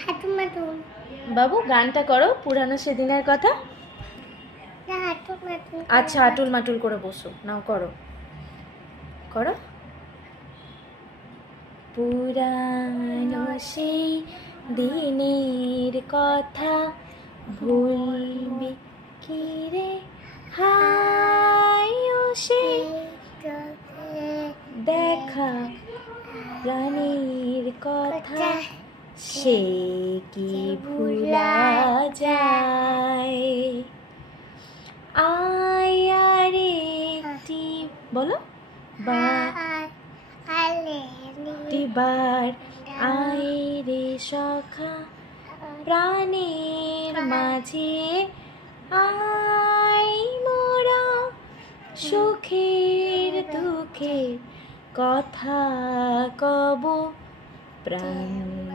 হাঁটু মাটু বাবু গানটা করো পুরানো সেদিনের কথা। হাঁটু মাটু আচ্ছা আটুল মাটুল করে বসো, নাও করো করো। পুরানো সেই দিনের কথা ভুলবি কি রে, হায় ও সেই দেখা প্রাণীর কথা, সে কি ভুলা যায়। আয় আর একটি বলো বা বার আয় রে সখা প্রাণের মাঝে, আয় মোরা সুখের দুঃখের কথা কব প্রাণ